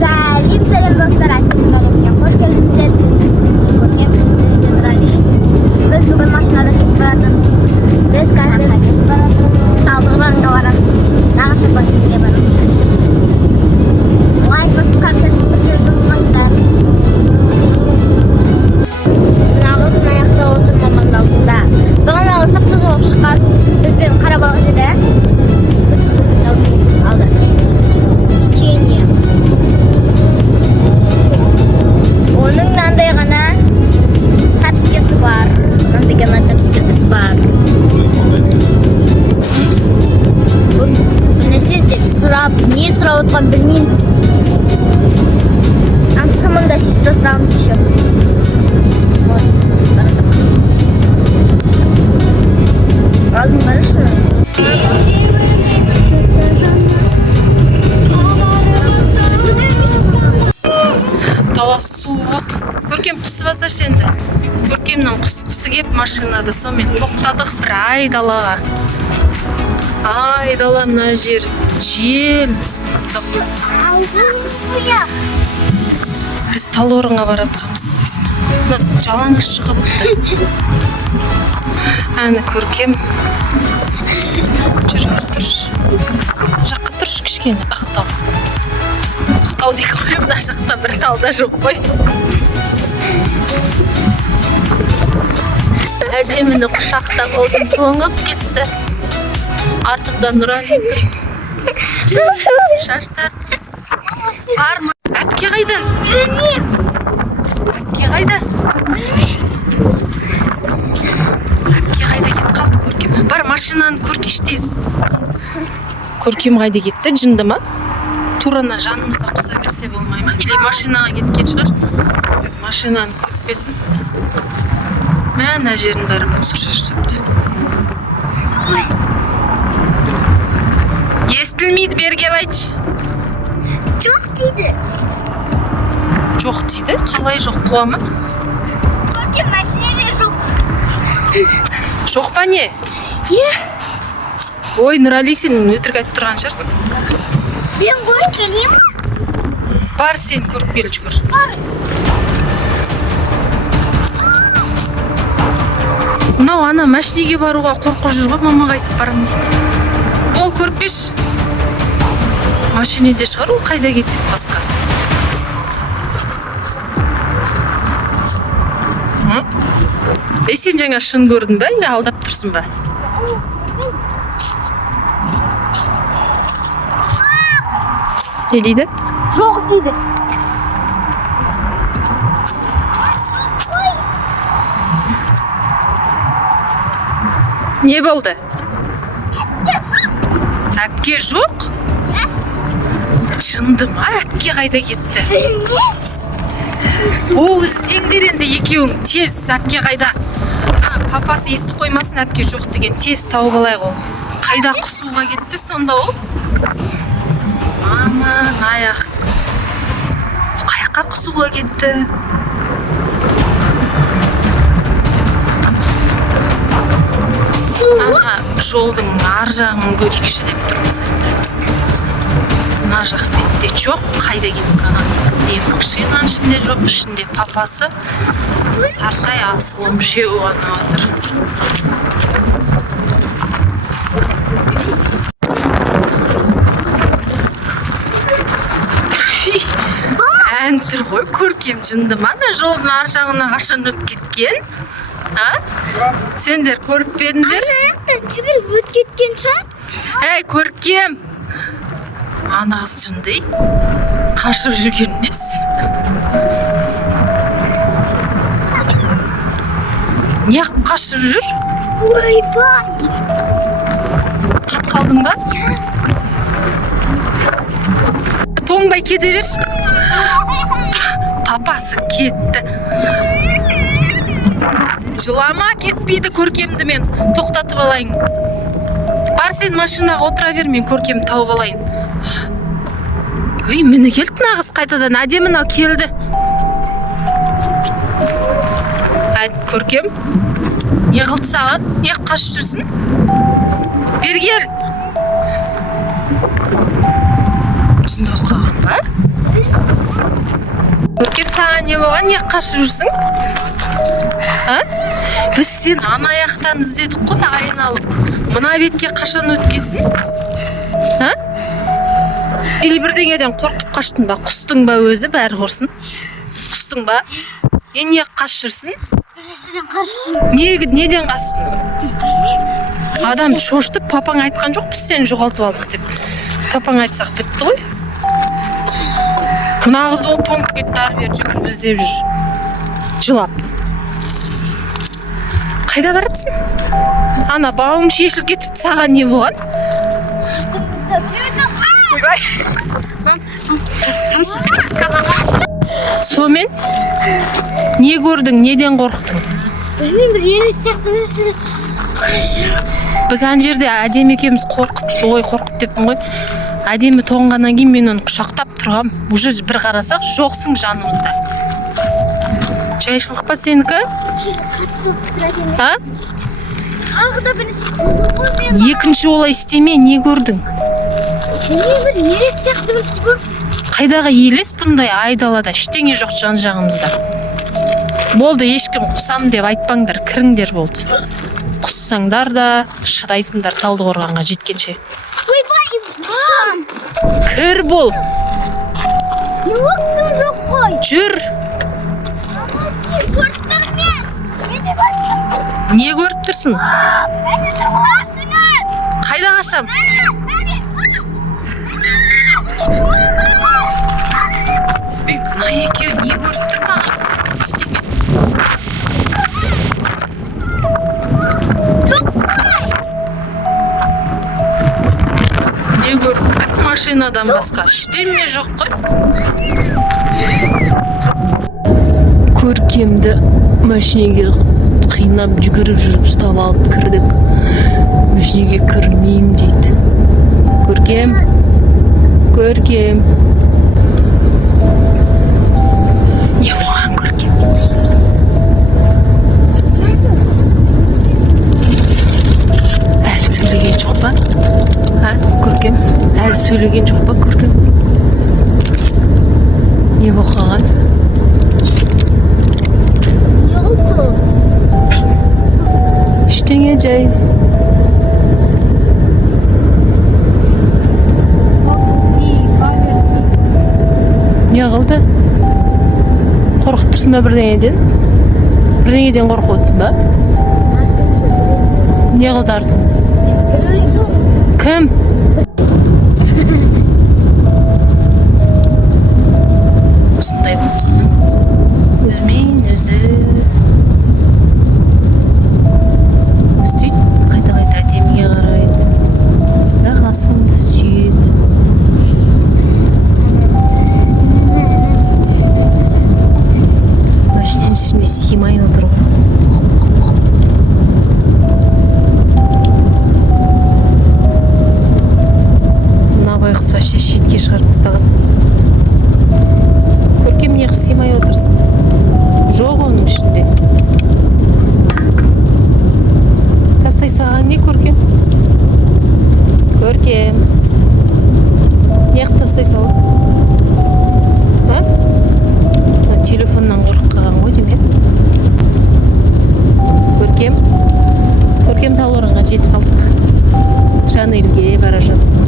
Сәлем достар, әсемін әлеміне қош келдіңіздер. Көрген Нұрали. Біз бүгін машинада кетіп баратырмыз. Біз қазір Талдықорғанға барамыз. Нағашы апамызға барамыз. Лайк басып концертті түрдерді ұнаңыздар. Ағылшын аяқта отыр мамамның алдында. Бүгін ағылшын қызы болып шыққан. Бізбен Қарабалық жерде алды. Печенье. Оның мынандай ғана тапсикесі бар. Мынандай ғана тапсикесі бар. Білесіз деп сұрап, не сұрап отқан білмейміз. Сымын да шешіп тастағым еще. Алдын барышы. Тава суық. Көркем құсы басашы енді. Көркемнің құсы кеп машинада сонымен тоқтадық бір айдалаға. Айдала мына жер жел. Біз Талдықорғанға баратқанбыз. Жалаңаш шығып отыр. Әні Көркем. Жүргір тұршы. Жаққа тұршы кішкене ақтау. Ақтау дей қойып, мына жақта бір талда жоқ қой. Әдеміні құшақта болдым, тоңып кетті. Артымда Нұрали тұр. Шаштар. Арма. Әпке қайда? Әпке қайда? Әпке қайда кетіп қалды Көркем? Бар машинаны көркештейсіз. Көркем қайда кетті? Жынды ма? Турана жанымызда құса берсе болмай ма? Или машинаға кеткен шығар? Машинаны көрпесін. Мәна жерін бәрі мұсыр шаштапты. Естілмейді, берге байтшы. Жоқ дейді. Жоқ дейді? Қалай жоқ, қуама? Көркем машинеде жоқ. Жоқ па не? Ой, Нұрали, сен өтірік айтып тұрған шығарсың. Мен көріп келейін ба? Бар, сен көріп кел жүгір. Мынау ана машинеге баруға қорқып жүр ғой, мамаға айтып барам дейді. Ол көрпеш. Машинеде шығар, ол қайда кетеді басқа? Сен жаңа шын көрдің бә, или алдап тұрсың ба? Не дейді? Жоқ дейді. Не болды? Әпке жоқ? Шынды ма? Әпке қайда кетті? Ол іздеңдер енді екеуің тез. Әпке қайда? Папасы ести қоймасын, әпке жоқ деген тез тауып алайық ол. Қайда құсуға кетті сонда ол? Маман аяқ. Қаяққа құсуға кетті? Ана жолдың ар жағын көрейікші деп тұрмыз енді. Мына жақ бетте жоқ, қайда кетіп қалған? Машинаның ішінде жоқ, ішінде папасы саршай асылым жеу ғана отыр. Ән тұр ғой, Көркем жынды ма? Жолдың ар жағына қашан өтіп кеткен? Сендер көріп педіңдер? Ана аяқтан жүгіріп өтіп кеткен шығар. Әй, Көркем! Ана қыз жынды, қашып жүрген нес? Не қашып жүр? Ойбай! Қат қалдың ба? Тоңбай кете берші. Папасы кетті. Жылама, кетпейді Көркемді мен тоқтатып алайын. Бар сен машинаға отыра бер, мен Көркемді тауып алайын. Өй, мені келді нағыз қайтадан, әдемін ау келді. Айт, Көркем, не қылды саған? Не қашып жүрсің? Бер кел. Жынды оқыған ба? Көркем, саған не болған, не қашып жүрсің? А? Біз сен ана аяқтан іздедік қой, айналып. Мына бетке қашан өткесін? А? Или бірдеңеден қорқып қаштың ба? Құстың ба өзі, бәрі құрсын? Құстың ба? Не қашып жүрсің? Біріншіден қашып. Неден қашсың? Адам шошытып, папаң айтқан жоқ, біз сені жоғалтып алдық деп. Папаң айтсақ бітті ғой. Мына қыз ол тоңып кетті, ары бері жүгіріп іздеп жүр. Жылап. Қайда баратсың? Ана бауың шешіліп кетіп, саған не болған? Ойбай. Сонымен не көрдің, неден қорықтың? Білмеймін, бір елес сияқты бірісі. Біз ана жерде әдемі екеуміз қорқып деппін ғой. Әдемі тоңғаннан кейін мен оны құшақтап тұрғам. Уже бір қарасақ, жоқсың жанымызда. Жайшылық па сенікі? А? Ағыда бірісі. Екінші олай істеме, не көрдің? Білмеймін, бір елес сияқты бірісі көріп. Қайдағы елес бұндай айдалада, ештеңе жоқ жан жағымызда. Болды, ешкім құсам деп айтпаңдар, кіріңдер болды. Құссаңдар да, шыдайсыңдар Талдықорғанға жеткенше. Ойбай, мам! Кір бол. Не оқтым жоқ қой. Жүр. Көрттім мен. Не көріп тұрсың? Қайда қашам? Мына екеуі не көріп тұр маған? Ештеңе. Не көріп тұр? Машинадан басқа ештеңе жоқ қой. Көркемді машинеге қинап жүгіріп жүріп ұстап алып кірдік. Машинеге кірмеймін дейді. Көркем. Не болған Көркем? Әлі сөйлеген жоқ па? Ha, Көркем? Әлі сөйлеген жоқ па, Көркем? Не болған? Не oldu? Ештеңе жай. Не қылды? Қорқып тұрсың ба бірдеңеден? Бірдеңеден қорқып отырсың ба? Не қылды артың? Кім? Осындай болған. Өзімен өзі сөйтіп қайта әдеміге қарайды. Бірақ асылымды сүйеді. Машинаның ішіне сыймай отыр ғой. Мына байғұс вообще шетке шығарып тастаған. Көркем, неғып сыймай отырсың? Жоқ оның ішінде. Тастай саған не, Көркем? Көркем. Неғып тастай сал? Ha? Телефоннан қорқып қалған ғой деймін. Көркем. Талдықорғанға жетіп қалдық. Жанелге бара жатсың.